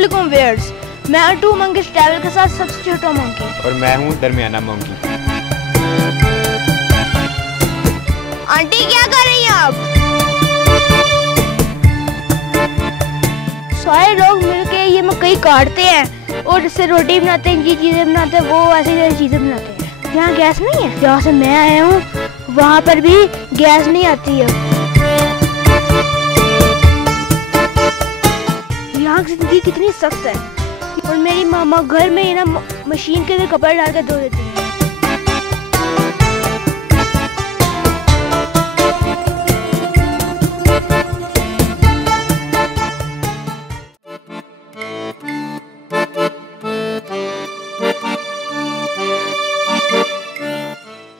अस्सलामुअलैकुम व्यूअर्स, मैं to monkey travel के साथ सबसे छोटा मंकी और मैं हूँ दरमियाना मंकी। आंटी क्या कर रही हैं आप? सारे लोग मिलके ये मकई काटते हैं और इससे रोटी बनाते हैं, ये चीजें बनाते हैं, वो ऐसी चीजें बनाते हैं। यहाँ गैस नहीं है, जहाँ से मैं आया हूँ वहाँ पर भी गैस नहीं आती है। यहाँ की जिंदगी कितनी सख्त है। और मेरी मामा घर में ना मशीन के अंदर कपड़े डाल कर धो देती है।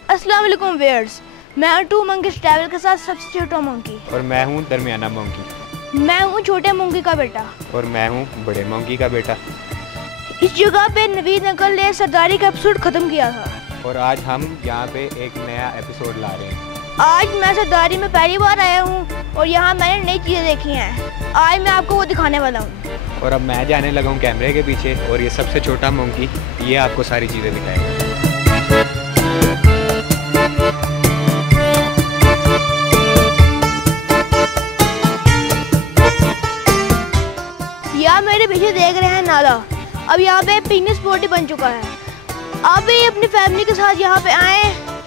अस्सलाम वालेकुम व्यूअर्स, मैं टू मंकी ट्रैवल के साथ सबसे छोटा मंकी और मैं हूँ दरमियाना मंकी। मैं हूँ छोटे मंकी का बेटा और मैं हूँ बड़े मंकी का बेटा। इस जगह पे नवीद अंकल ने सरदारी का एपिसोड खत्म किया था और आज हम यहाँ पे एक नया एपिसोड ला रहे हैं। आज मैं सरदारी में पहली बार आया हूँ और यहाँ मैंने नई चीजें देखी हैं। आज मैं आपको वो दिखाने वाला हूँ। और अब मैं जाने लगा हूँ कैमरे के पीछे और ये सबसे छोटा मंकी ये आपको सारी चीज़ें दिखाएगा। यहाँ मेरे पीछे देख रहे हैं नाला, अब यहाँ पे पिकनिक स्पॉट ही बन चुका है। आप भी अपनी फैमिली के साथ यहाँ पे आए,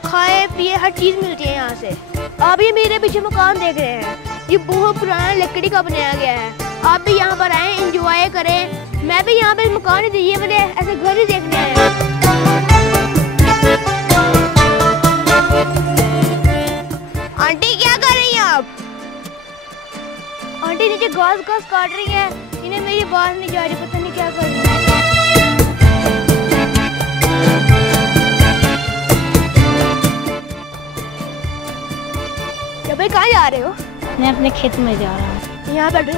खाए पिए, हर चीज़ मिलती है यहाँ से। आप ये मेरे पीछे मकान देख रहे हैं, ये बहुत पुराना लकड़ी का बनाया गया है। आप भी यहाँ पर आए, एंजॉय करें। मैं भी यहाँ पे मकान ही दीजिए, मेरे ऐसे घर ही देखने आए हैं। आंटी क्या कर रही हैं आप? आंटी नीचे घास काट रही हैं, इन्हें मेरी बात नहीं जा रही, पता नहीं क्या कर रही है। भाई कहाँ जा रहे हो? मैं अपने खेत में जा रहा हूँ। यहाँ बैठो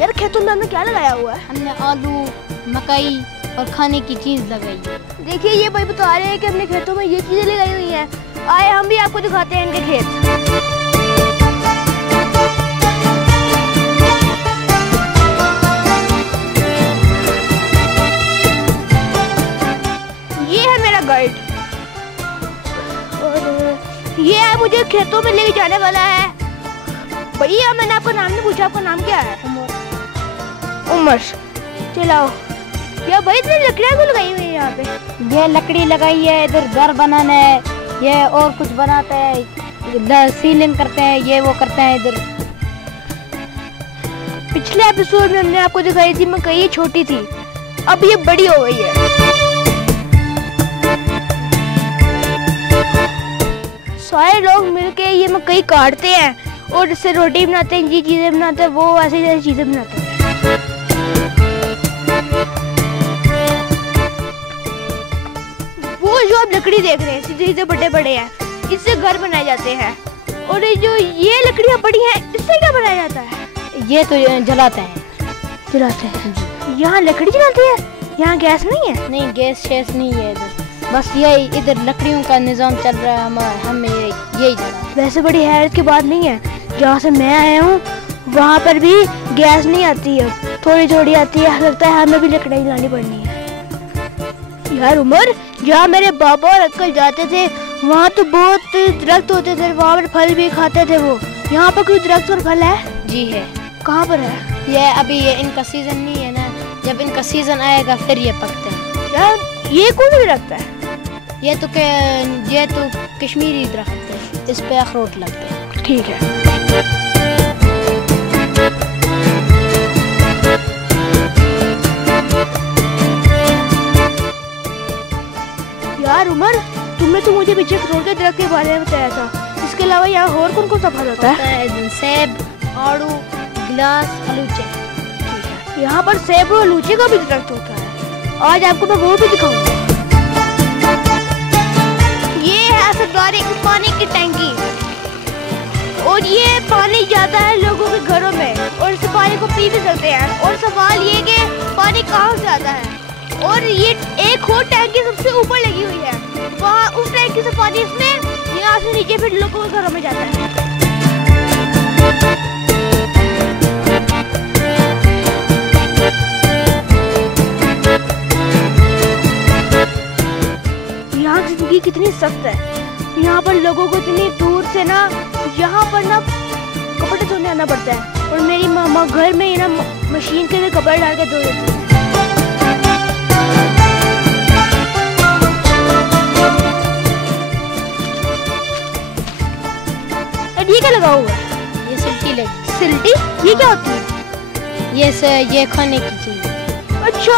यार, खेतों में हमने क्या लगाया हुआ है? हमने आलू, मकई और खाने की चीज लगाई है। देखिए ये भाई बता रहे हैं कि अपने खेतों में ये चीजें लगाई हुई हैं। आए हम भी आपको दिखाते हैं इनके खेत। ये है मेरा गाइड और ये है मुझे खेतों में लेके जाने वाला है। भैया मैंने आपका नाम नहीं पूछा, आपका नाम क्या है? उमर। चलाओ या भाई इतनी लकड़ियाँ क्यों लगाई हुई है यहाँ पे? ये लकड़ी लगाई है, इधर घर बनाना है, ये और कुछ बनाता है, इधर सीलिंग करते हैं, ये वो करते हैं इधर। पिछले एपिसोड में हमने आपको दिखाई थी मकई छोटी थी, अब ये बड़ी हो गई है। सारे लोग मिलके ये मकई काटते हैं और इससे रोटी बनाते हैं, ये चीजें बनाते हैं, वो ऐसी चीजें बनाते हैं। वो जो आप लकड़ी देख रहे हैं सीधे सीधे बड़े बड़े हैं, इससे घर बनाए जाते हैं। और जो ये लकड़ियाँ बड़ी हैं, इससे क्या बनाया जाता है? ये तो जलाते हैं। जलाते हैं? यहाँ लकड़ी जलाती है, यहाँ गैस नहीं है? नहीं, गैस शेस नहीं है इधर, बस यही इधर लकड़ियों का निजाम चल रहा है। हम यही जला। वैसे बड़ी हैरत की बात नहीं है, जहाँ से मैं आया हूँ वहाँ पर भी गैस नहीं आती है, थोड़ी थोड़ी आती है। लगता है हमें भी लकड़ी जलानी पड़नी है। यार उमर, जहाँ मेरे बाबा और अंकल जाते थे वहाँ तो बहुत दरख्त होते थे, वहाँ पर फल भी खाते थे वो। यहाँ पर कोई दरख्त और फल है? जी है। कहाँ पर है? ये अभी ये इनका सीजन नहीं है ना, जब इनका सीजन आएगा फिर ये पकते हैं। यार ये कौन सा दरख्त है? ये तो कश्मीरी दरख्त है, इस पे अखरोट लगते हैं। ठीक है। यार उमर, तुमने तो मुझे पीछे अखरोट के दरख्त के बारे में बताया था, इसके अलावा यहाँ और कौन कौन सा फल होता है? सेब, आड़ू, गिलास, अलूचे। यहाँ पर सेब और अलूचे का भी दरख्त होता है, आज आपको मैं वो भी दिखाऊंगा। ये है सरदारी की पानी की टंकी और ये पानी जाता है लोगों के घरों में और इस पानी को पी भी सकते हैं। और सवाल ये कि पानी कहाँ से आता है? और ये एक और टैंकी सबसे ऊपर लगी हुई है, वहाँ उस टैंकी से पानी इसमें यहाँ से नीचे फिर लोगों के घरों में जाता है। सख्त है। यहाँ पर लोगों को इतनी दूर से ना यहाँ पर ना कपड़े धोने आना पड़ता है, और मेरी मामा घर में ही ना मशीन के अंदर कपड़े डाल के धो देती है। ये क्या लगा हुआ है? ये सिल्टी लगी। सिल्टी? ये क्या होती है? ये खाने की चीज। अच्छा,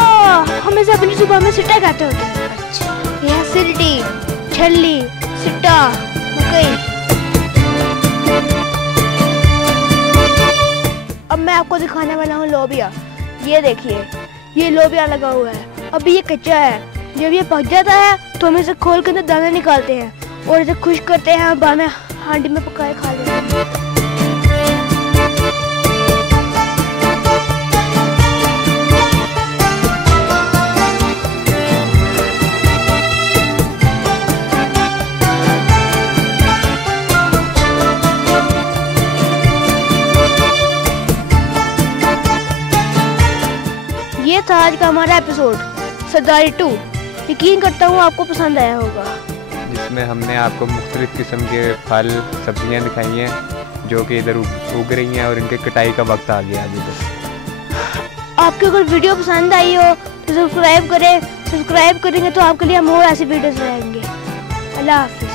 हम इसे अपनी सुबह में सिट्टा कहते होते हैं। अच्छा, यह सिल्टी, छल्ली, सिट्टा, मकई। अब मैं आपको दिखाने वाला हूँ लोबिया। ये देखिए, ये लोबिया लगा हुआ है। अभी ये कच्चा है, जब ये पक जाता है तो हम इसे खोल कर अंदर दाना निकालते हैं और इसे खुश्क करते हैं और बाद में हांडी में पकाए खा लेते हैं। ये था आज का हमारा एपिसोड सरदारी 2। यकीन करता हूँ आपको पसंद आया होगा, जिसमें हमने आपको मुख्तलिफ किस्म के फल सब्जियां दिखाई हैं जो कि इधर उग रही हैं और इनके कटाई का वक्त आ गया अभी तो। आपको अगर वीडियो पसंद आई हो तो सब्सक्राइब करें। सब्सक्राइब करेंगे तो आपके लिए हम और ऐसी वीडियोस लाएंगे। अल्लाह हाफिज़।